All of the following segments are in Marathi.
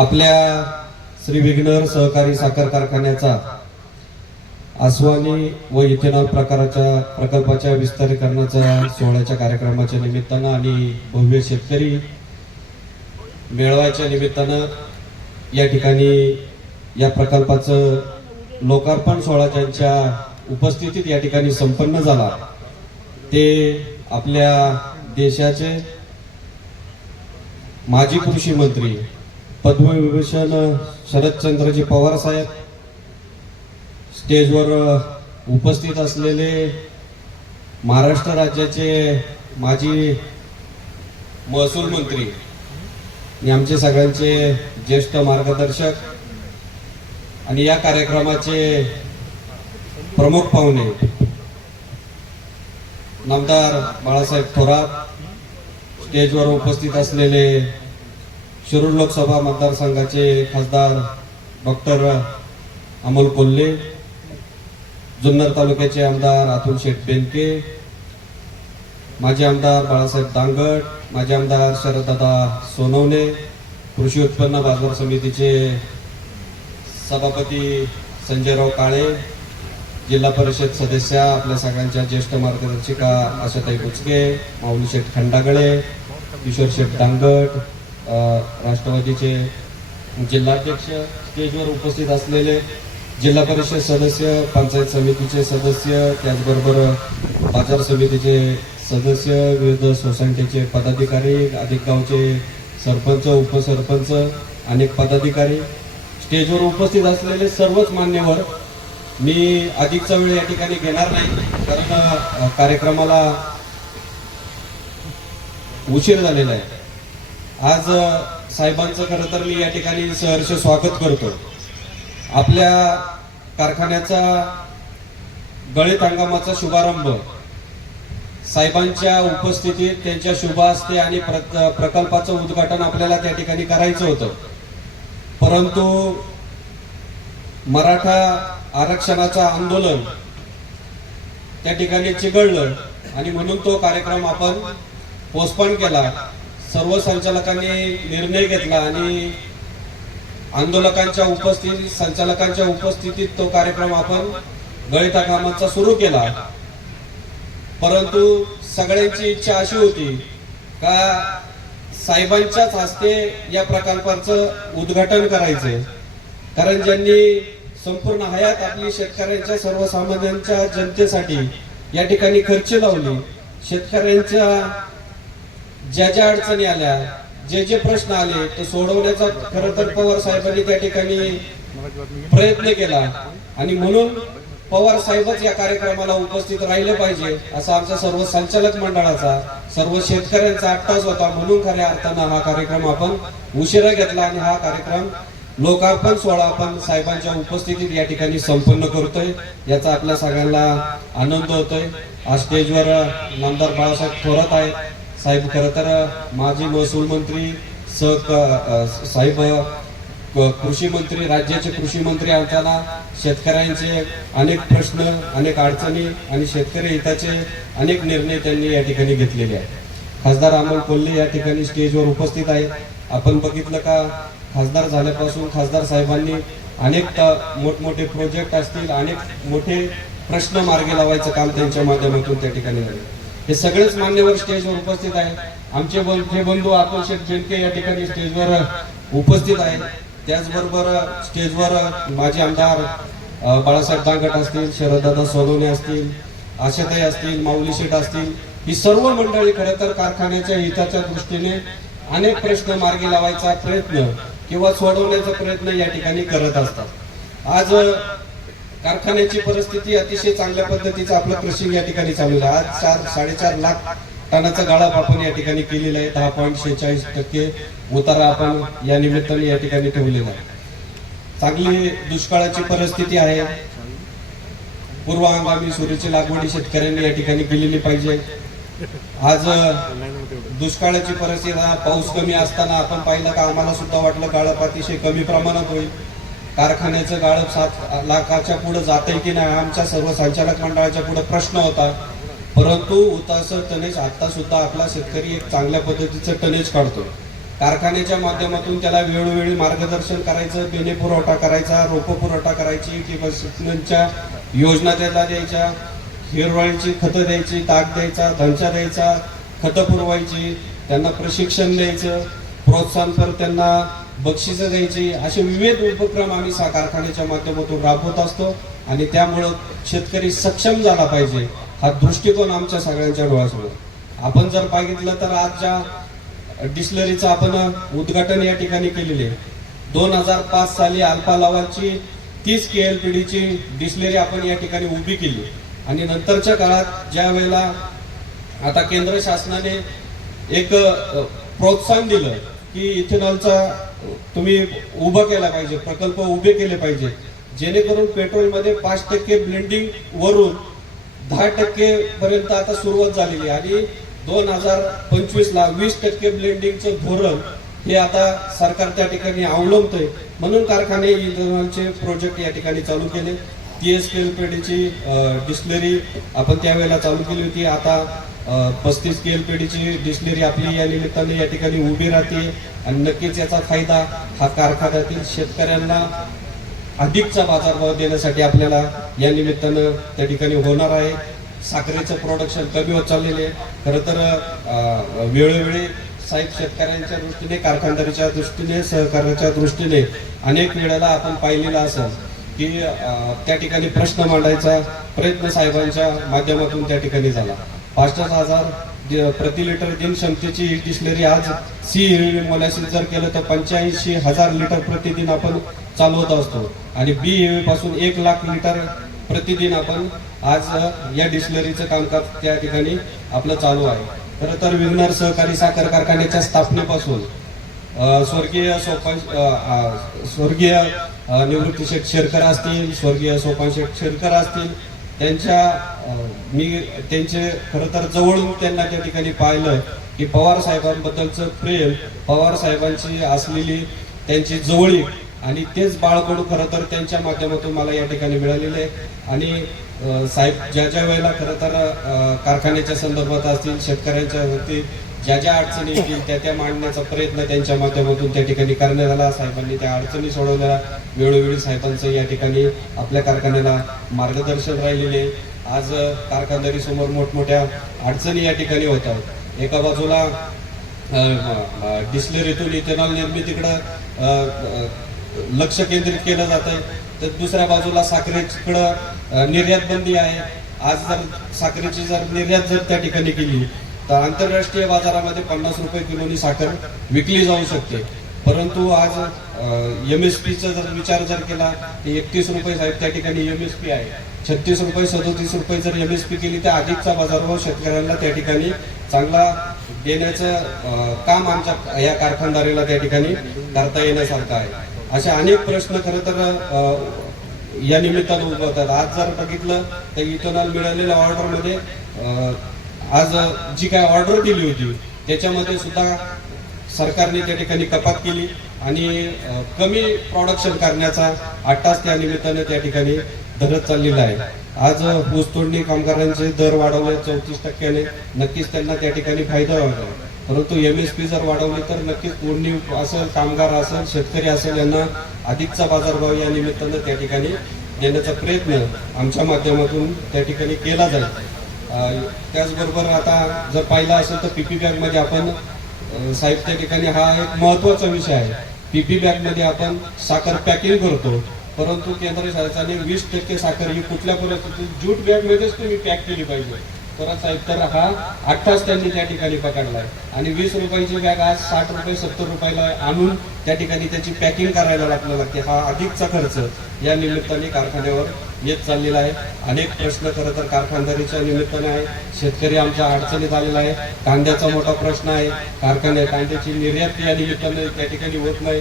आपल्या श्री विघ्नर सहकारी साखर कारखान्याचा आस्वानी व इथेनॉल प्रकाराच्या प्रकल्पाच्या विस्तारीकरणाच्या सोहळ्याच्या कार्यक्रमाच्या निमित्तानं आणि भव्य शेतकरी मेळाव्याच्या निमित्तानं या ठिकाणी या प्रकल्पाचं लोकार्पण सोहळा ज्यांच्या उपस्थितीत या ठिकाणी संपन्न झाला ते आपल्या देशाचे माजी कृषी मंत्री पद्मविभूषण शरदचंद्रजी पवार साहेब, स्टेजवर उपस्थित असलेले महाराष्ट्र राज्याचे माजी महसूल मंत्री आणि आमचे सगळ्यांचे ज्येष्ठ मार्गदर्शक आणि या कार्यक्रमाचे प्रमुख पाहुणे नामदार बाळासाहेब थोरात, स्टेजवर उपस्थित असलेले शिरूर लोकसभा मतदारसंघाचे खासदार डॉक्टर अमोल कोल्हे, जुन्नर तालुक्याचे आमदार अतुल शेठ बेनके, माजी आमदार बाळासाहेब दांगट, माजी आमदार शरददादा सोनवणे, कृषी उत्पन्न बाजार समितीचे सभापती संजयराव काळे, जिल्हा परिषद सदस्या आपल्या सगळ्यांच्या ज्येष्ठ मार्गदर्शिका आशाताई बुचके, माऊली शेठ खंडागळे, किशोर शेठ दांगट, राष्ट्रवादीचे जिल्हाध्यक्ष, स्टेजवर उपस्थित असलेले जिल्हा परिषद सदस्य, पंचायत समितीचे सदस्य, त्याचबरोबर बाजार समितीचे सदस्य, विविध सोसायटीचे पदाधिकारी, अधिक गावचे सरपंच, उपसरपंच, अनेक पदाधिकारी, स्टेजवर उपस्थित असलेले सर्वच मान्यवर. मी अधिकचा वेळ या ठिकाणी घेणार नाही कारण कार्यक्रमाला उशीर झालेला आहे. आज साहेबांचं खरं तर मी या ठिकाणी सहर्ष स्वागत करतो. आपल्या कारखान्याचा गळीत हंगामाचा शुभारंभ साहेबांच्या उपस्थितीत त्यांच्या शुभ हस्ते आणि प्रकल्पाचं उद्घाटन आपल्याला त्या ठिकाणी करायचं होतं, परंतु मराठा आरक्षणाचं आंदोलन त्या ठिकाणी चिघळलं आणि म्हणून तो कार्यक्रम आपण पोस्टपोन केला. सर्व संचालकांनी निर्णय घेतला आणि आंदोलकांच्या उपस्थितीत, संचालकांच्या उपस्थितीत तो कार्यक्रम आपण गळीत हंगामाचा सुरू केला. परंतु सगळ्यांची इच्छा अशी होती का साहेबांच्याच हस्ते या प्रकल्पाचं उद्घाटन करायचे, कारण ज्यांनी संपूर्ण हयात आपली शेतकऱ्यांच्या, सर्वसामान्यांच्या जनतेसाठी या ठिकाणी खर्च लावली, शेतकऱ्यांच्या ज्या अडचणी आल्या, जे प्रश्न आले ते सोडवण्याचा खरं तर पवार साहेबांनी त्या ठिकाणी प्रयत्न केला आणि म्हणून पवार साहेबच या कार्यक्रमाला उपस्थित राहिले पाहिजे असा आमचा सर्व संचालक मंडळाचा, सर्व शेतकऱ्यांचा अट्टास होता. म्हणून खऱ्या अर्थानं हा कार्यक्रम आपण उशिरा घेतला आणि हा कार्यक्रम लोकार्पण सोहळा आपण साहेबांच्या उपस्थितीत या ठिकाणी संपन्न करतोय. याचा आपल्या सगळ्यांना आनंद होतोय. आज स्टेजवर नामदार बाळासाहेब थोरात आहेत. साहेब खरं तर माजी महसूल मंत्री, साहेब कृषी मंत्री, राज्याचे कृषी मंत्री असताना शेतकऱ्यांचे अनेक प्रश्न, अनेक अडचणी आणि शेतकरी हिताचे अनेक निर्णय त्यांनी या ठिकाणी घेतलेले आहेत. खासदार अमोल कोल्हे या ठिकाणी स्टेजवर उपस्थित आहेत. आपण बघितलं का खासदार झाल्यापासून खासदार साहेबांनी अनेक मोठमोठे प्रोजेक्ट असतील, अनेक मोठे प्रश्न मार्गी लावायचं काम त्यांच्या माध्यमातून त्या ठिकाणी झालं. हे सगळेच मान्यवर स्टेजवर उपस्थित आहेत. आमचे बंधू अतुल शेठ बेनके या ठिकाणी स्टेजवर उपस्थित आहेत. त्याचबरोबर स्टेजवर माजी आमदार बाळासाहेब दांगट असतील, शरददादा सोनवणे असतील, आशाताई असतील, माऊली शेठ असतील, ही सर्व मंडळी खरं तर कारखान्याच्या हिताच्या दृष्टीने अनेक प्रश्न मार्गी लावायचा प्रयत्न किंवा सोडवण्याचा प्रयत्न या ठिकाणी करत असतात. आज कारखान्याची परिस्थिती अतिशय चांगल्या पद्धतीचं आपलं कृषी या ठिकाणी चालू आहे. आज 4-4.5 लाख टनाचा गाळप आपण या ठिकाणी केलेला आहे. 10.46% उतारा आपण या निमित्ताने या ठिकाणी ठेवलेला आहे. चांगली दुष्काळाची परिस्थिती आहे. पूर्व हंगामी सुरीची लागवडी शेतकऱ्यांनी या ठिकाणी केलेली पाहिजे. आज दुष्काळाची परिस्थिती, पाऊस कमी असताना आपण पाहिलं का आम्हाला सुद्धा वाटलं गाळप अतिशय कमी प्रमाणात होईल, कारखान्याचं गाळप 7 लाखाच्या पुढे जाते की नाही आमच्या सर्व संचालक मंडळाच्या पुढे प्रश्न होता. परंतु उतास टनेज आता सुद्धा आपला शेतकरी एक चांगल्या पद्धतीचं टनेज काढतो कारखान्याच्या माध्यमातून त्याला वेळोवेळी मार्गदर्शन करायचं, बियाणे पुरवठा करायचा, रोपं पुरवठा करायची, ठिबक सिंचनच्या योजना त्याला द्यायच्या, हिरवळीची खतं द्यायची, ताक द्यायचा, धनचा द्यायचा, खतं पुरवायची, त्यांना प्रशिक्षण द्यायचं, प्रोत्साहनपर त्यांना बक्षिसं द्यायची, असे विविध उपक्रम आम्ही कारखान्याच्या माध्यमातून राबवत असतो. आणि त्यामुळं शेतकरी सक्षम झाला पाहिजे हा दृष्टिकोन आमच्या सगळ्यांच्या डोळ्यासमोर. आपण जर बघितलं तर आज ज्या डिस्लरीचं आपण उद्घाटन या ठिकाणी केलेले 2005 साली अल्फा लावाची 30 KLPD ची डिस्लरी आपण या ठिकाणी उभी केली. आणि नंतरच्या काळात ज्या वेळेला आता केंद्र शासनाने एक प्रोत्साहन दिलं की इथेनॉलचा तुम्ही उभं केला पाहिजे, प्रकल्प उभे केले पाहिजे, जेणेकरून पेट्रोलमध्ये 5% ब्लेंडिंग वरून 10% पर्यंत आता सुरुवात झालेली आहे. आणि 2025 ला 20% ब्लेंडिंगचं धोरण हे आता सरकार त्या ठिकाणी अवलंबतंय. म्हणून कारखाने इथेनॉलचे प्रोजेक्ट या ठिकाणी चालू केले. 30 KLPD ची डिस्लरी आपण त्यावेळेला चालू केली होती. आता 35 KLPD ची डिस्लरी आपली या निमित्ताने या ठिकाणी उभी राहते. आणि नक्कीच याचा फायदा हा कारखान्यातील शेतकऱ्यांना अधिकचा बाजारभाव देण्यासाठी आपल्याला या निमित्तानं त्या ठिकाणी होणार आहे. साखरेचं प्रोडक्शन कमी होत चाललेले आहे. खरं तर वेळोवेळी साहेब शेतकऱ्यांच्या दृष्टीने, कारखानदारीच्या दृष्टीने, सहकार्याच्या दृष्टीने अनेक वेळेला आपण पाहिलेलं असेल की त्या ठिकाणी प्रश्न मांडायचा प्रयत्न साहेबांच्या माध्यमातून त्या ठिकाणी झाला. 5,000 प्रति लिटर दिन क्षमतेची ही डिस्लरी आज सी मोलॅसिस जर केलं तर 85,000 लिटर प्रतिदिन आपण चालवत असतो. आणि BEV पासून 1 लाख लिटर प्रतिदिन आपण आज या डिस्लरीचं कामकाज त्या ठिकाणी आपलं चालू आहे. खरं तर विघ्नर सहकारी साखर कारखान्याच्या स्थापनेपासून स्वर्गीय निवृत्ती शेठ शेरकर असतील, स्वर्गीय सोपान शेठ शेरकर असतील, मी त्यांचे खरं तर जवळून त्यांना त्या ठिकाणी पाहिलं की पवार साहेबांबद्दलचं प्रेम, पवार साहेबांची असलेली त्यांची जवळीक आणि तेच बाळकडू खरं तर त्यांच्या माध्यमातून मला या ठिकाणी मिळालेले आहे. आणि साहेब ज्या वेळेला खरं तर कारखान्याच्या संदर्भात असतील, शेतकऱ्यांच्या वरती ज्या अडचणी येतील त्या मांडण्याचा प्रयत्न त्यांच्या माध्यमातून त्या ठिकाणी करण्यात आला. साहेबांनी त्या अडचणी सोडवल्या. वेळोवेळी साहेबांचं या ठिकाणी आपल्या कारखान्याला मार्गदर्शन राहिलेले. आज कारखानदारी समोर मोठमोठ्या अडचणी या ठिकाणी होतात. एका बाजूला डिस्लरीतून इथेनॉल निर्मितीकडं लक्ष केंद्रित केलं जात आहे, तर दुसऱ्या बाजूला साखरेकडं निर्यात बंदी आहे. आज जर साखरेची निर्यात जर त्या ठिकाणी केली तर आंतरराष्ट्रीय बाजारामध्ये 50 रुपये किलोनी साखर विकली जाऊ शकते. परंतु आज MSPचा जर विचार जर केला तर 31 रुपये साहेब त्या ठिकाणी MSP आहे. 36 रुपये 37 रुपये जर MSP केली तर अधिकचा बाजारभाव शेतकऱ्यांना त्या ठिकाणी चांगला देण्याचं काम आमच्या या कारखानदारीला त्या ठिकाणी करता येण्यासारखं आहे. अशा अनेक प्रश्न खरं तर या निमित्तानं उद्भवतात. आज जर बघितलं तर इथेनॉल मिळालेल्या ऑर्डरमध्ये आज जी काय ऑर्डर दिली होती त्याच्यामध्ये सुद्धा सरकारने त्या ठिकाणी कपात केली आणि कमी प्रोडक्शन करण्याचा अट्टास त्या निमित्तानं त्या ठिकाणी धरत चाललेला आहे. आज ऊसतोडणी कामगारांचे दर वाढवले 34%. नक्कीच त्यांना त्या ठिकाणी फायदा होतो. परंतु MSP जर वाढवली तर नक्कीच तोडणी असेल, कामगार असेल, शेतकरी असेल यांना अधिकचा बाजारभाव या निमित्तानं त्या ठिकाणी देण्याचा प्रयत्न आमच्या माध्यमातून त्या ठिकाणी केला जाईल. त्याचबरोबर आता जर पाहिलं असेल तर PP बॅगमध्ये आपण साहेब त्या ठिकाणी हा एक महत्वाचा विषय आहे. PP बॅगमध्ये आपण साखर पॅकिंग करतो, परंतु केंद्र शासनाने 20% साखर ही कुठल्या परिस्थितीत ज्यूट बॅगमध्येच तुम्ही पॅक केली पाहिजे. परत साहेब तर हा 28 त्यांनी त्या ठिकाणी पकडलाय. आणि 20 रुपयाची बॅग आज 60 रुपये 70 रुपयाला आणून त्या ठिकाणी त्याची पॅकिंग करायला लागते. हा अधिकचा खर्च या निमित्ताने कारखान्यावर येत चाललेला आहे. अनेक प्रश्न खरं तर कारखानदारीच्या निमित्ताने आहे. शेतकरी आमच्या अडचणीत आलेला आहे. कांद्याचा मोठा प्रश्न आहे. कांद्याची निर्यात या निमित्ताने त्या ठिकाणी होत नाही.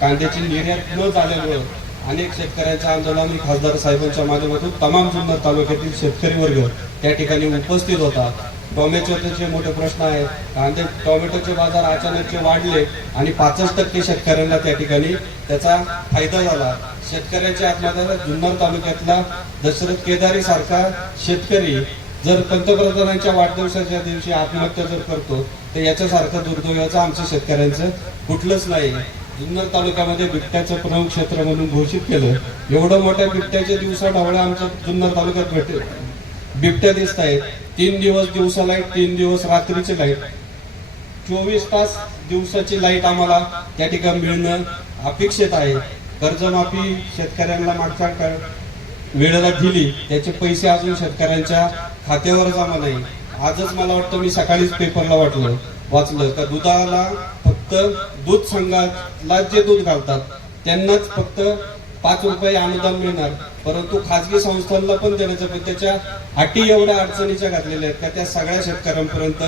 कांद्याची निर्यात न झाल्यामुळं अनेक शेतकऱ्यांच्या आंदोलनाने खासदार साहेबांच्या माध्यमातून तमाम जुन्नर तालुक्यातील शेतकरी वर्ग त्या ठिकाणी उपस्थित होता. टोमॅटोचे मोठे प्रश्न आहे. टोमॅटोचे बाजार अचानक वाढले आणि 65% शेतकऱ्यांना त्या ठिकाणी त्याचा फायदा झाला. शेतकऱ्याच्या आत्महत्या जुन्नर तालुक्यातला दशरथ केदारी सारखा शेतकरी जर पंतप्रधानांच्या वाढदिवसाच्या दिवशी आत्महत्या जर करतो तर याच्यासारखं दुर्दैवाचं आमच्या शेतकऱ्यांचं कुठलंच नाही. जुन्नर तालुक्यामध्ये बिबट्याचं प्रमुख क्षेत्र म्हणून घोषित केलं. एवढं मोठ्या बिबट्याच्या दिवसाढवळ्या आमच्या जुन्नर तालुक्यात बिबट्या दिसत आहेत. 3 दिवस दिवसा लाईट, 3 दिवस रात्रीची लाईट, 24 तास दिवसाची लाईट आम्हाला त्या ठिकाणी मिळणं अपेक्षित आहे. कर्जमाफी शेतकऱ्यांना मागच्या वेळेला दिली, त्याचे पैसे अजून शेतकऱ्यांच्या खात्यावर जमा नाही. आजच मला वाटतं मी सकाळीच पेपरला वाचलं का दुधाला फक्त दूध संघाला जे दूध घालतात त्यांनाच फक्त 5 रुपये अनुदान मिळणार, परंतु खाजगी संस्थांना पण देण्याचं, पण त्याच्या अटी एवढ्या अडचणीच्या घातलेल्या आहेत का त्या सगळ्या शेतकऱ्यांपर्यंत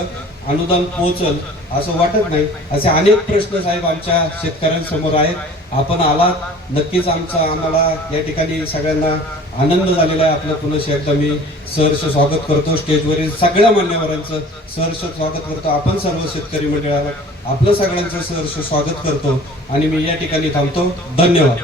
अनुदान पोहोचल असं वाटत नाही. असे अनेक प्रश्न साहेब आमच्या शेतकऱ्यांसमोर आहेत. आपण आलात नक्कीच, आम्हाला या ठिकाणी सगळ्यांना आनंद झालेला आहे. आपलं पुन्हा एकदा मी सहर्ष स्वागत करतो. स्टेजवरील सगळ्या मान्यवरांचं सहर्ष स्वागत करतो. आपण सर्व शेतकरी मंडळाला आपलं सगळ्यांचं सहर्ष स्वागत करतो आणि मी या ठिकाणी थांबतो. धन्यवाद.